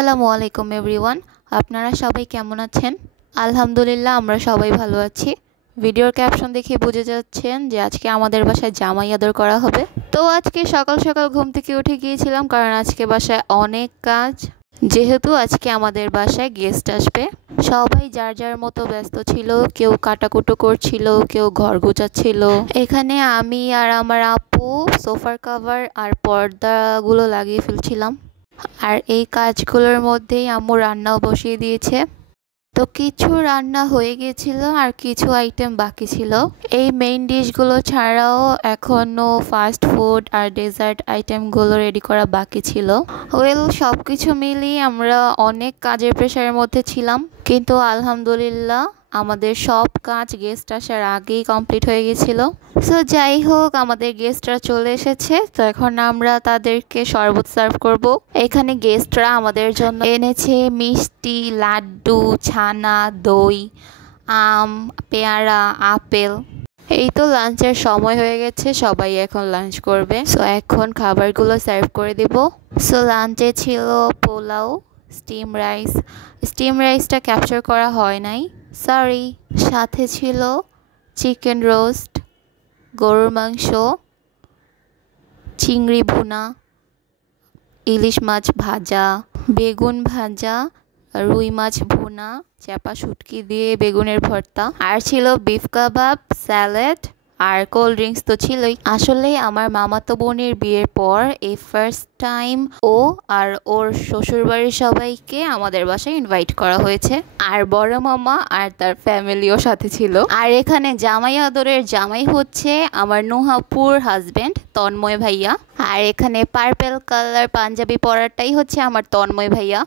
আসসালামু আলাইকুম এভরিওয়ান। আপনারা সবাই কেমন আছেন? আলহামদুলিল্লাহ আমরা সবাই ভালো আছি। ভিডিওর ক্যাপশন দেখে বুঝে যাচ্ছেন যে আজকে আমাদের বাসায় জামাই আদর করা হবে। তো আজকে সকাল সকাল ঘুম থেকে উঠে গিয়েছিলাম, কারণ আজকে বাসায় অনেক কাজ, যেহেতু আজকে আমাদের বাসায় গেস্ট আসবে। সবাই যার যার মতো ব্যস্ত ছিল, কেউ কাটাকুটো করছিল, কেউ ঘর গোছাচ্ছিল। এখানে আমি আর আমার আপু সোফার কভার আর পর্দাগুলো লাগিয়ে ফেলছিলাম, আর এই কাজগুলোর মধ্যেই আম্মু রান্নাও বসিয়ে দিয়েছে। তো কিছু রান্না হয়ে গিয়েছিল আর কিছু আইটেম বাকি ছিল। এই মেইন ডিশগুলো ছাড়াও এখনো ফাস্ট ফুড আর ডেজার্ট আইটেমগুলো রেডি করা বাকি ছিল। সব কিছু মিলিয়ে আমরা অনেক কাজের প্রেশারের মধ্যে ছিলাম, কিন্তু আলহামদুলিল্লাহ আমাদের সব কাজ গেস্ট আসার আগেই কমপ্লিট হয়ে গেছিল। সো যাই হোক, আমাদের গেস্টরা চলে এসেছে। তো এখন আমরা তাদেরকে শরবত সার্ভ করব। এখানে গেস্টরা আমাদের জন্য এনেছে মিষ্টি, লাড্ডু, ছানা, দই, আম, পেয়ারা, আপেল। এই তো লাঞ্চের সময় হয়ে গেছে, সবাই এখন লাঞ্চ করবে। সো এখন খাবারগুলো সার্ভ করে দিব। সো লাঞ্চে ছিল পোলাও, স্টিম রাইসটা ক্যাপচার করা হয় নাই, সরি। সাথে ছিল চিকেন রোস্ট, গরুর মাংস, চিংড়ি ভুনা, ইলিশ মাছ ভাজা, বেগুন ভাজা, রুই মাছ ভুনা, চাপা শুটকি দিয়ে বেগুনের ভর্তা, আর ছিল বিফ কাবাব, স্যালাড আর কোল্ড ড্রিঙ্কস তো ছিলই। আসলে আমার মামাতো বোনের বিয়ের পর এই ফার্স্ট টাইম ও আর ওর শ্বশুরবাড়ির সবাইকে আমাদের বাসায় ইনভাইট করা হয়েছে, আর বড় মামা আর তার ফ্যামিলিও সাথে ছিল। আর এখানে জামাই আদরের জামাই হচ্ছে আমার নুহাপুর হাজবেন্ড তন্ময় ভাইয়া, আর এখানে পার্পেল কালার পাঞ্জাবি পরাটাই হচ্ছে আমার তন্ময় ভাইয়া।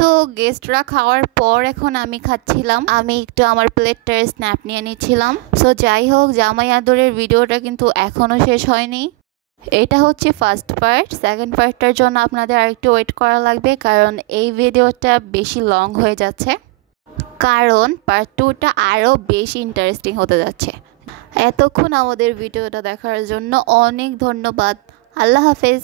তো গেস্টরা খাওয়ার পর এখন আমি খাচ্ছিলাম, আমি একটু আমার প্লেটটার স্ন্যাপ নিয়ে নিচ্ছিলাম। সো যাই হোক, জামাই আদরের ভিডিওটা কিন্তু এখনও শেষ হয়নি। এটা হচ্ছে ফার্স্ট পার্ট, সেকেন্ড পার্টটার জন্য আপনাদের আরেকটু ওয়েট করা লাগবে, কারণ এই ভিডিওটা বেশি লং হয়ে যাচ্ছে, কারণ পার্ট 2টা আরও বেশি ইন্টারেস্টিং হতে যাচ্ছে। এতক্ষণ আমাদের ভিডিওটা দেখার জন্য অনেক ধন্যবাদ। আল্লাহ হাফেজ।